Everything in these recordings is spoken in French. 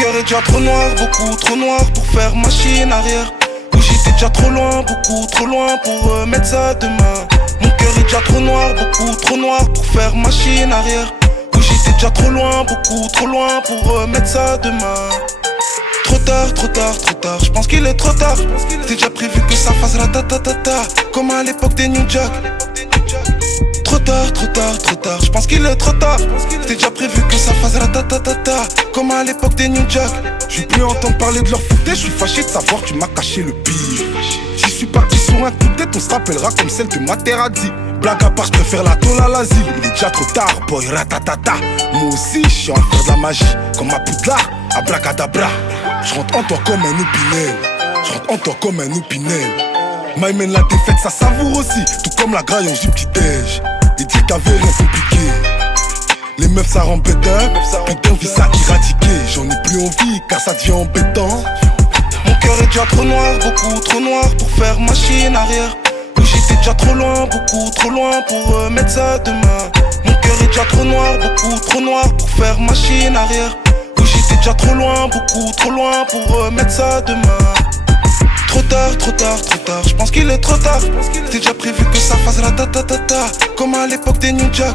cœur est déjà trop noir, beaucoup trop noir pour faire machine arrière. Où j'étais déjà trop loin, beaucoup trop loin pour mettre ça demain. Mon cœur est déjà trop noir, beaucoup trop noir pour faire machine arrière. Où j'étais déjà trop loin, beaucoup trop loin pour mettre ça demain. Trop tard, trop tard, trop tard, je pense qu'il est trop tard. C'était déjà prévu que ça fasse ratatatata, comme à l'époque des New Jack. Trop tard, trop tard, trop tard, je pense qu'il est trop tard. C'était déjà prévu que ça fasse ratatatata, comme à l'époque des New Jack. Je veux plus entendre parler de leur foutage, je suis fâché de savoir que tu m'as caché le pire. J'y suis parti sur un coup de tête, on se rappellera comme celle de Materazzi. Blague à part, je préfère la tôle à l'asile. Il est déjà trop tard, boy, ratatata. Moi aussi, je suis en train de faire de la magie, comme à Poudlard, abracadabra. Je rentre en toi comme un opinel, je rentre en toi comme un opinel. Maïmen la défaite, ça savoure aussi, tout comme la graille en du petit-déj. Il dit qu'avait rien compliqué. Les meufs ça rend bêta, putain vie ça éradiqué. J'en ai plus envie car ça devient embêtant. Mon cœur est déjà trop noir, beaucoup trop noir pour faire machine arrière. Où j'étais déjà trop loin, beaucoup trop loin pour mettre ça demain. Mon cœur est déjà trop noir, beaucoup trop noir pour faire machine arrière. Où j'étais déjà trop loin, beaucoup trop loin pour mettre ça demain. Trop tard, trop tard, trop tard, je pense qu'il est trop tard. C'était déjà prévu que ça fasse ratatatata, comme à l'époque des New Jack.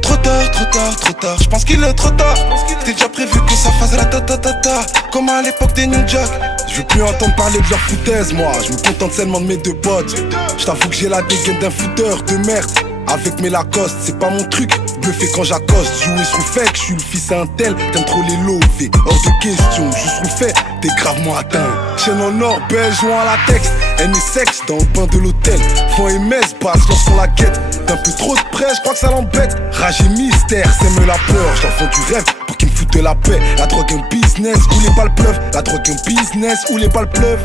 Trop tard, trop tard, trop tard, je pense qu'il est trop tard. C'était déjà prévu que ça fasse ratatatata, comme à l'époque des New Jack. Je veux plus entendre parler de leur foutaise, moi. Je me contente seulement de mes deux potes. Je t'avoue que j'ai la dégaine d'un fouteur de merde. Avec mes Lacoste, c'est pas mon truc. Bluffé quand j'accoste, jouer sur le fait que je suis le fils à un tel. T'aimes trop les lovés, hors de question. Juste le fait, t'es gravement atteint. Chaîne en or, belle, joint à la texte. Haine et sexe dans le bain de l'hôtel. Fond et messe passe lorsqu'on la quête. D'un peu trop de près, je crois que ça l'embête. Rage et mystère, sème la peur. J'en du rêve pour qu'il me foute de la paix. La drogue un business où les balles pleuvent. La drogue un business où les balles pleuvent.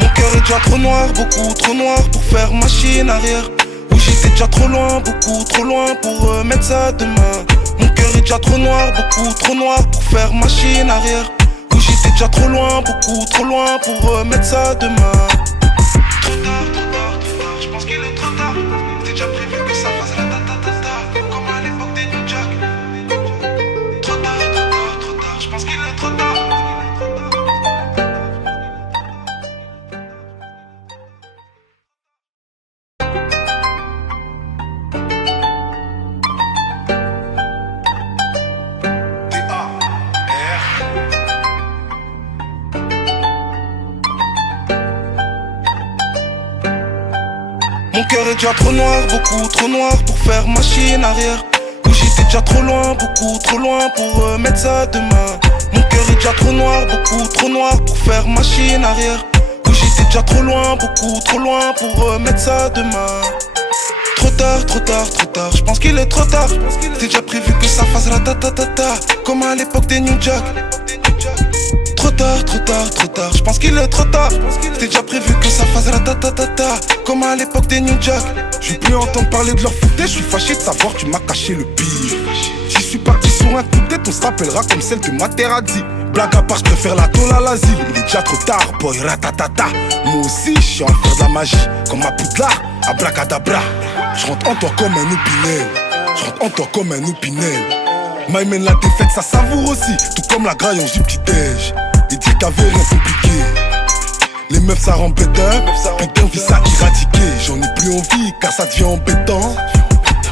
Mon cœur est déjà trop noir, beaucoup trop noir pour faire machine arrière. Où j'étais déjà trop loin, beaucoup trop loin pour mettre ça demain. Mon cœur est déjà trop noir, beaucoup trop noir pour faire machine arrière. Où j'étais déjà trop loin, beaucoup trop loin pour mettre ça demain. Trop tard, trop tard, trop tard, je pense qu'il est trop tard. C'était déjà prévu que ça fasse ratatatata, comme à l'époque des New Jack. Trop tard, trop tard, trop tard, je pense qu'il est trop tard. Mon cœur est déjà trop noir, beaucoup trop noir pour faire machine arrière. Où j'étais déjà trop loin, beaucoup trop loin pour mettre ça demain. Mon cœur est déjà trop noir, beaucoup trop noir pour faire machine arrière. Où j'étais déjà trop loin, beaucoup trop loin pour mettre ça demain. Trop tard, trop tard, trop tard, je pense qu'il est trop tard. C'était déjà prévu que ça fasse ratatatata, comme à l'époque des New Jack. Trop tard, trop tard, trop tard, je pense qu'il est trop tard. C'était déjà prévu que ça fasse ratatatata, comme à l'époque des New Jack. Je veux plus entendre parler de leur foutage, je suis fâché de savoir que tu m'as caché le pire. J'y suis parti sur un coup de tête, on se rappellera comme celle de Materazzi. Blague à part, je préfère la tôle à l'asile. Il est déjà trop tard, boy, ratatata. Moi aussi, je suis en train de faire de la magie, comme à Poudlard, abracadabra. Je rentre en toi comme un opinel, je rentre en toi comme un opinel. Maïmen la défaite, ça savoure aussi, tout comme la graille en du petit-déj. Il dit qu'avait rien compliqué. Les meufs ça rend bêta, putain vie ça éradiqué. J'en ai plus envie car ça devient embêtant.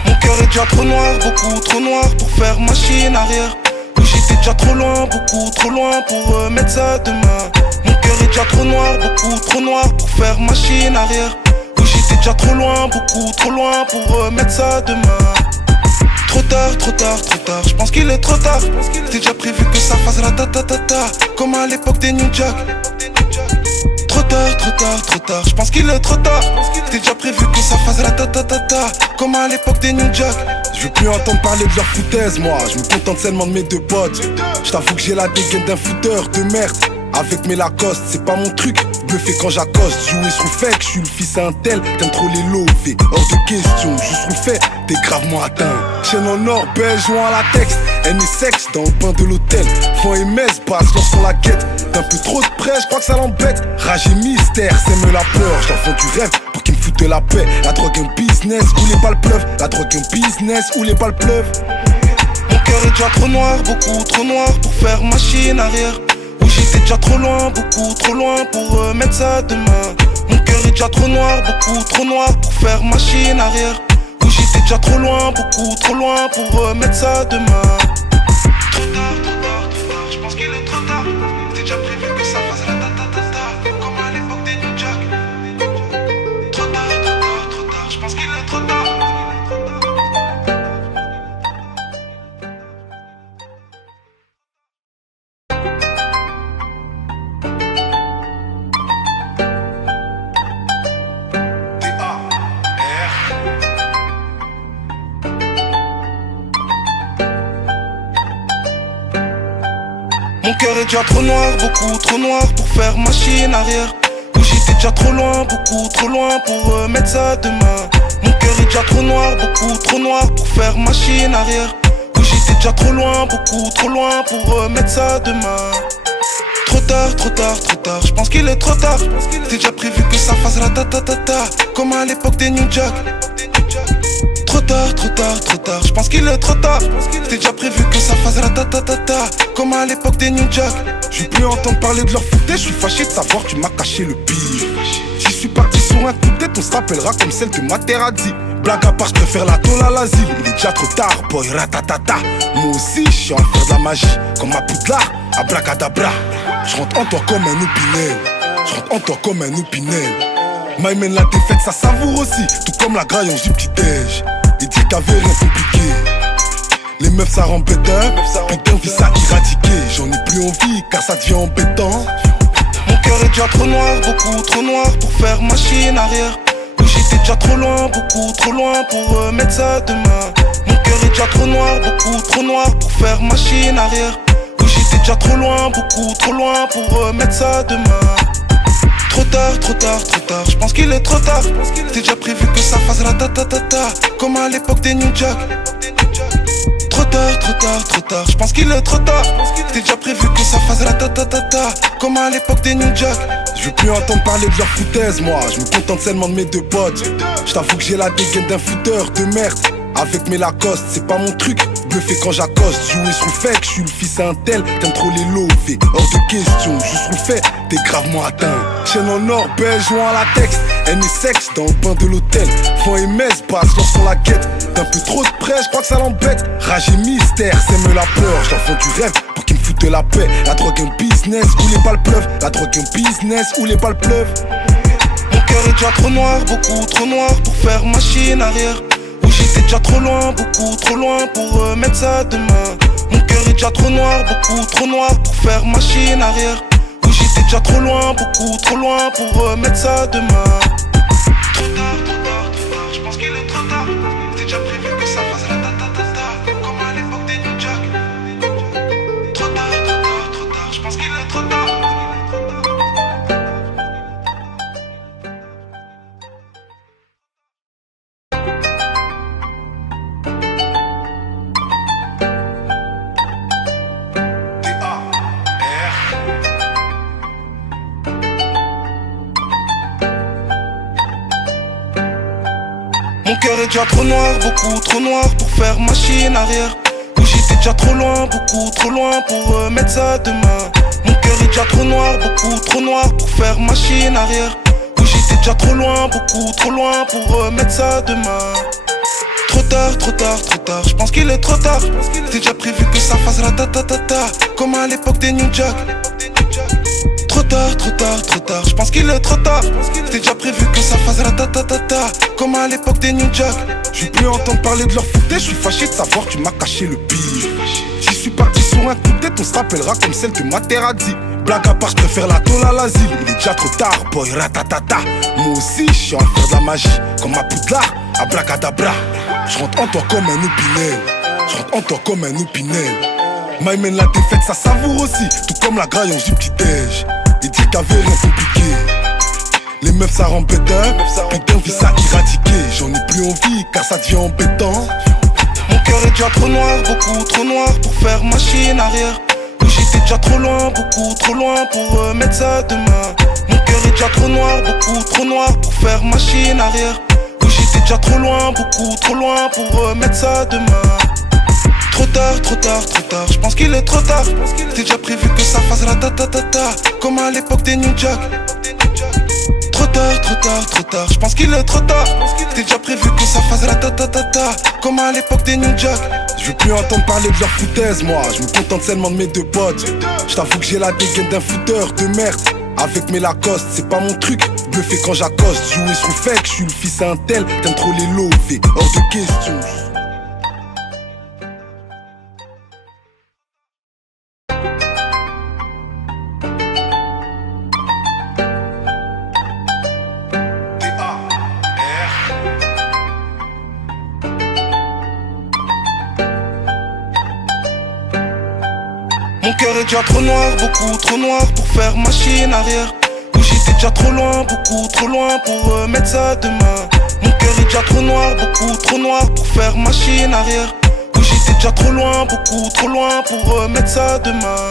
Mon cœur est déjà trop noir, beaucoup trop noir pour faire machine arrière. Où j'étais déjà trop loin, beaucoup trop loin pour mettre ça demain. Mon cœur est déjà trop noir, beaucoup trop noir pour faire machine arrière. Où j'étais déjà trop loin, beaucoup trop loin pour mettre ça demain. Trop tard, trop tard, trop tard, je pense qu'il est trop tard. C'était déjà prévu que ça fasse ratatatata, comme à l'époque des New Jack. Trop tard, trop tard, trop tard, je pense qu'il est trop tard. C'était déjà prévu que ça fasse ratatatata, comme à l'époque des New Jack. Je veux plus entendre parler de leur foutaise, moi. Je me contente seulement de mes deux potes. Je t'avoue que j'ai la dégaine d'un fouteur de merde. Avec mes Lacoste, c'est pas mon truc. Bluffé quand j'accoste, jouer sur le fait que je suis le fils à un tel. T'aimes trop les lovés, hors de question. Juste le fait, t'es gravement atteint. Chaîne en or, belle, joint à la texte. Haine et sexe dans le bain de l'hôtel. Fond et messe passe lorsqu'on la quête. D'un peu trop de près, je crois que ça l'embête. Rage et mystère, sème la peur. J'en du rêve pour qu'il me foute de la paix. La drogue un business où les balles pleuvent. La drogue un business où les balles pleuvent. Mon cœur est déjà trop noir, beaucoup trop noir pour faire machine arrière. Où j'étais déjà trop loin, beaucoup trop loin pour mettre ça demain. Mon cœur est déjà trop noir pour faire machine arrière. Où j'étais déjà trop loin pour mettre ça demain. Trop tard, je pense qu'il est trop tard. C'était déjà prévu que ça fasse la ta-ta-ta-ta, comme à l'époque des New Jack. Trop tard, je pense qu'il est trop tard. Mon cœur est déjà trop noir, beaucoup trop noir pour faire machine arrière. Où j'étais déjà trop loin pour mettre ça demain. Mon cœur est déjà trop noir pour faire machine arrière. Où j'étais déjà trop loin pour mettre ça demain. Trop tard, je pense qu'il est trop tard. C'était déjà prévu que ça fasse la ta-ta-ta-ta, comme à l'époque des New Jack. Trop tard, je pense qu'il est trop tard. C'était déjà prévu que ça fasse la ta-ta-ta-ta, comme à l'époque des New Jack. Je veux plus entendre parler de leur foutaise, je suis fâché de savoir tu m'as caché le pire. Si je suis parti sur un coup de tête, on se rappellera comme celle de Materazzi. Blague à part, je préfère la tôle à l'asile. Il est déjà trop tard, boy, ratatata. Moi aussi, je suis en faire de la magie, comme à Poudlard, abracadabra. Je rentre en toi comme un opinel. Maïmen la défaite, ça savoure aussi, tout comme la graillonge du petit-déj. Il dit qu'avait rien compliqué. Les meufs ça rend bêta, putain vie ça éradiqué. J'en ai plus envie car ça devient embêtant. Mon cœur est déjà trop noir, beaucoup trop noir pour faire machine arrière. Où j'étais déjà trop loin pour mettre ça demain. Mon cœur est déjà trop noir pour faire machine arrière. Où j'étais déjà trop loin pour mettre ça demain. Trop tard, je pense qu'il est trop tard. C'était déjà prévu que ça fasse la ta-ta-ta-ta, comme à l'époque des New Jack. Trop tard, je pense qu'il est trop tard. C'était déjà prévu que ça fasse la ta-ta-ta-ta, comme à l'époque des New Jack. Je veux plus entendre parler de leur foutaise, moi. Je me contente seulement de mes deux potes. Je t'avoue que j'ai la dégaine d'un fouteur de merde. Avec mes Lacoste, c'est pas mon truc. Bluffé quand j'accoste, jouer sous fake. Je suis le fils à un tel, t'aimes trop les lovés. Hors de question, juste le fait, t'es gravement atteint. Chaîne en or, belge ou en latex. Elle est sexe dans le bain de l'hôtel. Fond et messe, passe lorsqu'on la quête. D'un peu trop de près, je crois que ça l'embête. Rage et mystère, sème la peur. Je l'enfant du rêve pour qu'il me foute la paix. La drogue un business où les balles pleuvent. La drogue un business où les balles pleuvent. Mon cœur est déjà trop noir, beaucoup trop noir pour faire machine arrière. Où j'étais déjà trop loin pour mettre ça demain. Mon cœur est déjà trop noir pour faire machine arrière. Où j'étais déjà trop loin pour mettre ça demain. Trop tard, je pense qu'il est trop tard. C'était déjà prévu que ça fasse la ta-ta-ta-ta, comme à l'époque des New Jack. Trop tard, je pense qu'il est trop tard. Mon cœur est déjà trop noir, beaucoup trop noir pour faire machine arrière. Où j'étais déjà trop loin pour mettre ça demain. Mon cœur est déjà trop noir pour faire machine arrière. Où j'étais déjà trop loin pour mettre ça demain. Trop tard, je pense qu'il est trop tard. C'était déjà prévu que ça fasse la ta-ta-ta-ta, comme à l'époque des New Jack. Trop tard, je pense qu'il est trop tard. C'était déjà prévu que ça fasse la ta-ta-ta-ta, comme à l'époque des New Jack. Je veux plus entendre parler de leur foutaise, je suis fâché de savoir tu m'as caché le pire. Si je suis parti sur un coup de tête, on se rappellera comme celle de Materazzi. Blague à part, je préfère la tôle à l'asile. Il est déjà trop tard, boy, ratatata. Moi aussi, je suis en faire de la magie, comme à Poudlard, abracadabra. Je rentre en toi comme un opinel. Maïmen la défaite, ça savoure aussi, tout comme la graillonge du petit-déj. Il dit qu'avait rien compliqué. Les meufs ça rend bêta, putain vie ça éradiqué. J'en ai plus envie car ça devient embêtant. Mon cœur est déjà trop noir, beaucoup trop noir pour faire machine arrière. Où j'étais déjà trop loin pour mettre ça demain. Mon cœur est déjà trop noir pour faire machine arrière. Où j'étais déjà trop loin pour mettre ça demain. Trop tard, trop tard, trop tard, je pense qu'il est trop tard. C'était déjà prévu que ça fasse ratatatata, comme à l'époque des New Jack. Trop tard, trop tard, trop tard, je pense qu'il est trop tard. C'était déjà prévu que ça fasse ratatatata, comme à l'époque des New Jack. Je veux plus entendre parler de leur foutaise, moi. Je me contente seulement de mes deux potes. Je t'avoue que j'ai la dégaine d'un fouteur de merde. Avec mes Lacoste, c'est pas mon truc. Bluffé quand j'accoste, jouer sur le fake. Je suis le fils à un tel, t'aimes trop les lovés. Hors de question. Mon cœur est déjà trop noir, beaucoup trop noir pour faire machine arrière. Où j'étais déjà trop loin, beaucoup trop loin pour mettre ça demain. Mon cœur est déjà trop noir, beaucoup trop noir pour faire machine arrière. Où j'étais déjà trop loin, beaucoup trop loin pour mettre ça demain.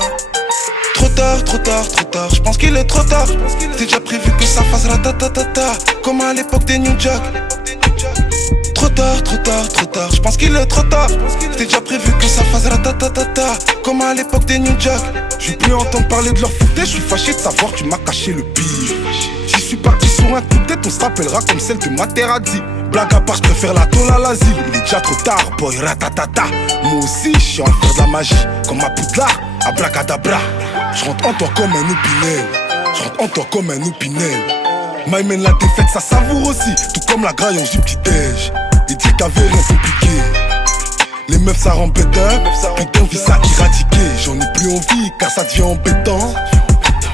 Trop tard, trop tard, trop tard, je pense qu'il est trop tard. C'était déjà prévu que ça fasse ratatatata, comme à l'époque des New Jack. Trop tard, trop tard, trop tard, je pense qu'il est trop tard. C'était déjà prévu que ça fasse ratatatata, comme à l'époque des New Jack. Je veux plus entendre parler de leur foutaise, je suis fâché de savoir tu m'as caché le pire. Si je suis parti sur un coup de tête, on se rappellera comme celle de Materazzi. Blague à part, je préfère la tôle à l'asile. Il est déjà trop tard, boy, ratatata. Moi aussi, je suis en faire de la magie, comme à Poudlard, à Bracadabra. Je rentre en toi comme un opinel, je rentre en toi comme un opinel. Maïmen la défaite, ça savoure aussi, tout comme la graille, on du petit-déj. Il dit qu'avait rien compliqué. Les meufs ça rend bêta, putain vie ça éradiqué. J'en ai plus envie car ça devient embêtant.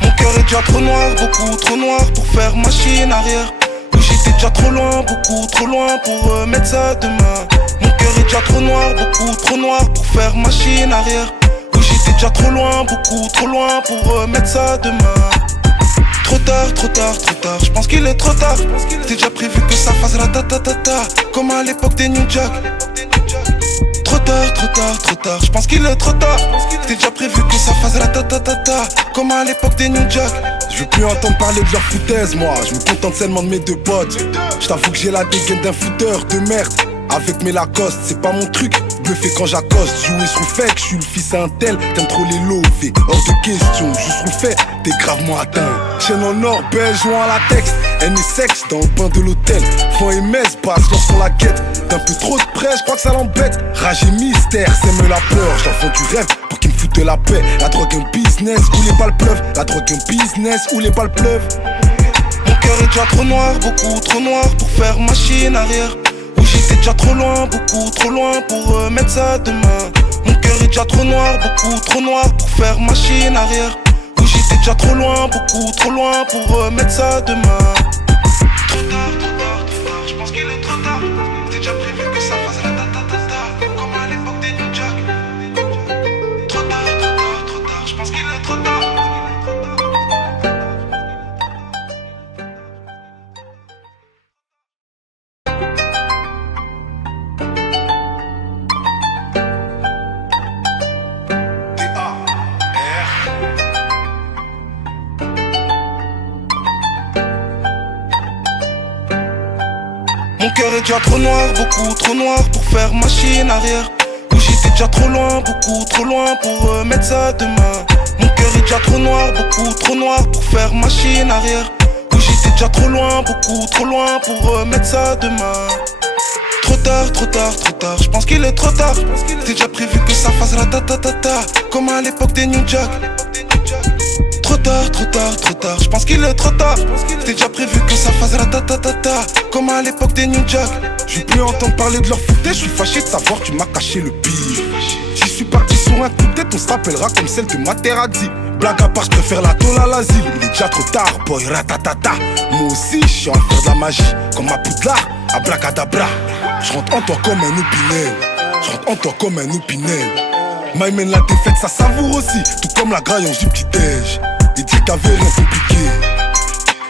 Mon cœur est déjà trop noir, beaucoup trop noir pour faire machine arrière. Où j'étais déjà trop loin, beaucoup trop loin pour mettre ça demain. Mon cœur est déjà trop noir, beaucoup trop noir pour faire machine arrière. Où j'étais déjà trop loin, beaucoup trop loin pour mettre ça demain. Trop tard, trop tard, trop tard, je pense qu'il est trop tard. C'était déjà prévu que ça fasse ratatatata, comme à l'époque des New Jack. Trop tard, trop tard, trop tard, je pense qu'il est trop tard. C'était déjà prévu que ça fasse ratatatata, comme à l'époque des New Jack. Je veux plus entendre parler de leur foutaise, moi. Je me contente seulement de mes deux potes. Je t'avoue que j'ai la dégaine d'un fouteur de merde. Avec mes Lacoste, c'est pas mon truc. Bluffé quand j'accoste, jouer sur le fake. Je suis le fils à un tel, t'aimes trop les lovés. Hors de question, juste sur le fait, t'es gravement atteint. Chaîne en or, belge, joint à la texte. Haine et sexe dans le bain de l'hôtel. Fond et messe, passe lorsqu'on la quête. D'un peu trop de près, je crois que ça l'embête. Rage et mystère, sème la peur. J'en du rêve pour qu'il me foute la paix. La drogue un business où les balles pleuvent. La drogue un business où les balles pleuvent. Mon cœur est déjà trop noir, beaucoup trop noir pour faire machine arrière. Où j'étais déjà trop loin, beaucoup trop loin pour mettre ça demain. Mon cœur est déjà trop noir, beaucoup trop noir pour faire machine arrière. Où j'étais déjà trop loin, beaucoup trop loin pour mettre ça demain. Trop tard, trop tard, trop tard, je pense qu'il est trop tard. C'était déjà prévu que ça fasse ratatatata, comme à l'époque des New Jack. Trop tard, trop tard, trop tard, je pense qu'il est trop tard. Mon cœur est déjà trop noir, beaucoup trop noir pour faire machine arrière. Où j'étais déjà trop loin, beaucoup trop loin pour mettre ça demain. Mon cœur est déjà trop noir, beaucoup trop noir pour faire machine arrière. Où j'étais déjà trop loin, beaucoup trop loin pour mettre ça demain. Trop tard, trop tard, trop tard, je pense qu'il est trop tard. C'était déjà prévu que ça fasse ratatatata, comme à l'époque des New Jack. Trop tard, trop tard, trop tard, je pense qu'il est trop tard. C'était déjà prévu que ça fasse ratatatata, comme à l'époque des New Jack. Je veux plus entendre parler de leur foutaise, je suis fâché de savoir tu m'as caché le pire. Si je suis parti sur un coup de tête, on se rappellera comme celle de Materazzi. Blague à part, je préfère la tôle à l'asile. Il est déjà trop tard, boy, ratatata. Moi aussi, je suis en faire de la magie, comme à Poudlard, à Bracadabra. Je rentre en toi comme un opinel, je rentre en toi comme un opinel. Maïmen la défaite, ça savoure aussi, tout comme la graille, on du petit-déj. Il dit qu'avait rien compliqué.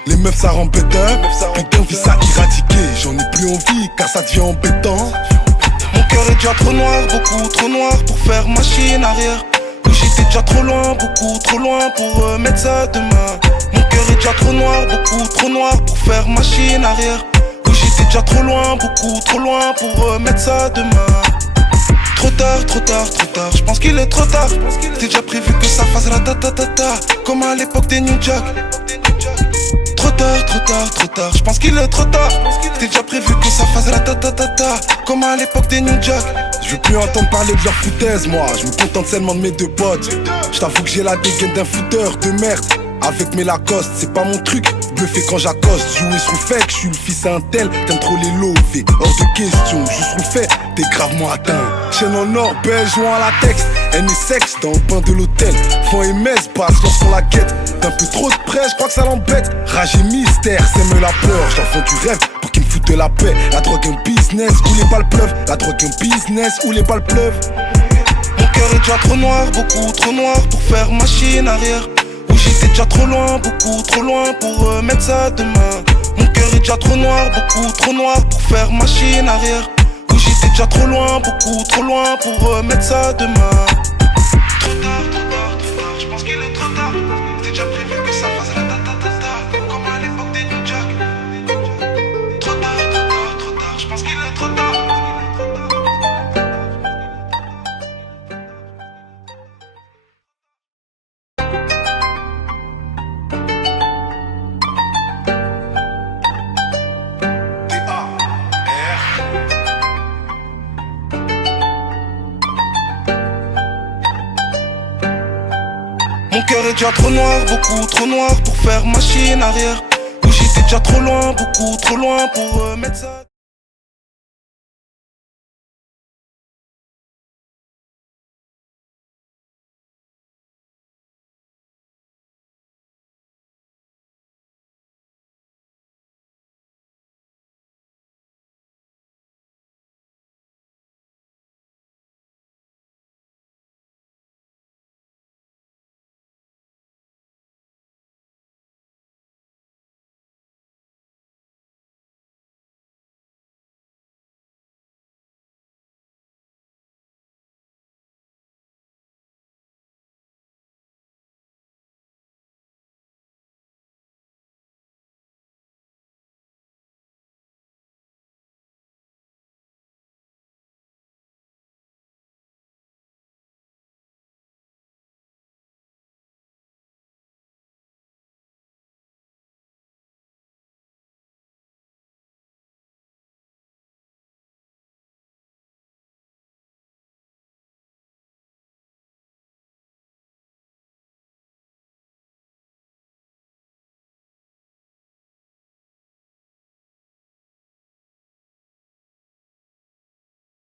Les meufs ça rend bêta, putain vie ça éradiqué. J'en ai plus envie car ça devient embêtant. Mon cœur est déjà trop noir, beaucoup trop noir pour faire machine arrière. Où j'étais déjà trop loin, beaucoup trop loin pour mettre ça demain. Mon cœur est déjà trop noir, beaucoup trop noir pour faire machine arrière. Où j'étais déjà trop loin, beaucoup trop loin pour mettre ça demain. trop tard, trop tard, trop tard. Je pense qu'il est trop tard. C'était déjà prévu que ça fasse ratatatata, comme à l'époque des New Jack. Trop tard, trop tard, trop tard. Je pense qu'il est trop tard. C'était déjà prévu que ça fasse ratatatata, comme à l'époque des New Jack. Je veux plus entendre parler de leur foutaise, moi. Je me contente seulement de mes deux potes. Je t'avoue que j'ai la dégaine d'un fouteur de merde. Avec mes Lacoste, c'est pas mon truc. Bluffé quand j'accoste, jouer sous fake. Je suis le fils à un tel, t'aimes trop les lovés. Hors de question, juste le fait, t'es gravement atteint. Chaîne en or, belge, joint à la texte. Haine et sexe dans le bain de l'hôtel. Fond et messe passe lorsqu'on la quête. D'un peu trop de près, je crois que ça l'embête. Rage et mystère, sème la peur. J'en fais du rêve pour qu'il me foute de la paix. La drogue un business où les balles pleuvent. La drogue un business où les balles pleuvent. Mon cœur est déjà trop noir, beaucoup trop noir pour faire machine arrière. Où j'étais déjà trop loin, beaucoup trop loin pour mettre ça demain. Mon cœur est déjà trop noir, beaucoup trop noir pour faire machine arrière. Où j'étais déjà trop loin, beaucoup trop loin pour mettre ça demain. Trop tard, trop tard, trop tard, je pense qu'il est trop tard. C'était déjà prévu que ça fasse ratatatata, comme à l'époque des New Jack. Trop tard, trop tard, trop tard, je pense qu'il est trop tard. Mon cœur est déjà trop noir, beaucoup trop noir pour faire machine arrière. Où j'étais déjà trop loin, beaucoup trop loin pour mettre ça.